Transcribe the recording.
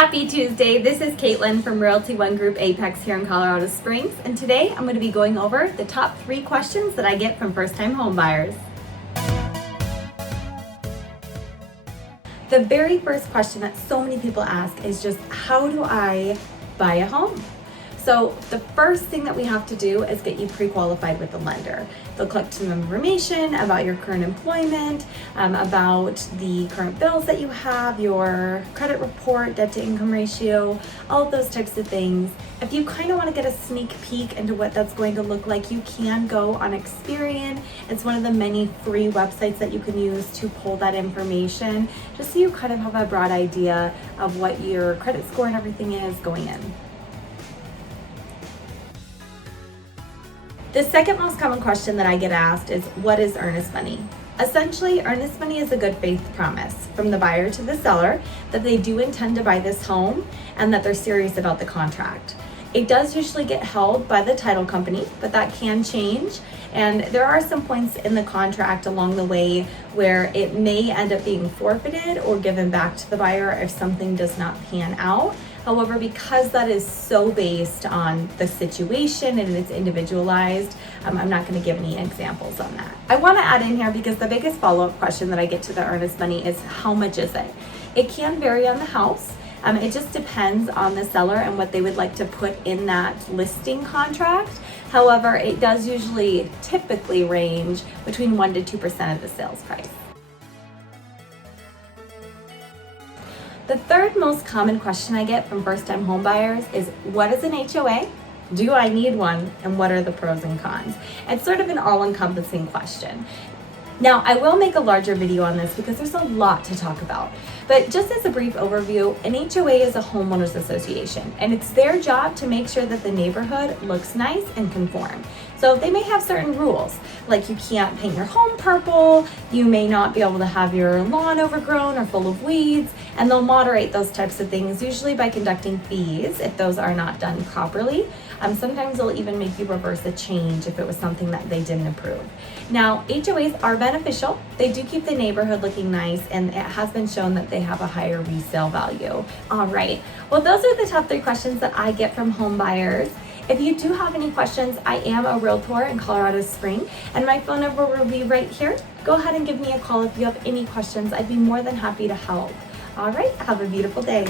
Happy Tuesday. This is Caitlin from Realty One Group Apex here in Colorado Springs, and today I'm going to be going over the top 3 questions that I get from first-time home buyers. The very first question that so many people ask is just, how do I buy a home? So the first thing that we have to do is get you pre-qualified with the lender. They'll collect some information about your current employment, about the current bills that you have, your credit report, debt to income ratio, all of those types of things. If you kind of want to get a sneak peek into what that's going to look like, you can go on Experian. It's one of the many free websites that you can use to pull that information, just so you kind of have a broad idea of what your credit score and everything is going in. The second most common question that I get asked is, what is earnest money? Essentially, earnest money is a good faith promise from the buyer to the seller that they do intend to buy this home and that they're serious about the contract. It does usually get held by the title company, but that can change. And there are some points in the contract along the way where it may end up being forfeited or given back to the buyer if something does not pan out. However, because that is so based on the situation and it's individualized, I'm not going to give any examples on that. I want to add in here because the biggest follow-up question that I get to the earnest money is, how much is it? It can vary on the house. It just depends on the seller and what they would like to put in that listing contract. However, it does typically range between 1% to 2% of the sales price. The third most common question I get from first-time home buyers is, what is an HOA? Do I need one? And what are the pros and cons? It's sort of an all-encompassing question. Now, I will make a larger video on this because there's a lot to talk about. But just as a brief overview, an HOA is a homeowners association, and it's their job to make sure that the neighborhood looks nice and conform. So they may have certain rules, like you can't paint your home purple, you may not be able to have your lawn overgrown or full of weeds, and they'll moderate those types of things, usually by conducting fees if those are not done properly. Sometimes they'll even make you reverse a change if it was something that they didn't approve. Now, HOAs are beneficial. They do keep the neighborhood looking nice, and it has been shown that they have a higher resale value. All right, well, those are the top 3 questions that I get from home buyers. If you do have any questions, I am a realtor in Colorado Springs, and my phone number will be right here. Go ahead and give me a call if you have any questions. I'd be more than happy to help. All right, have a beautiful day.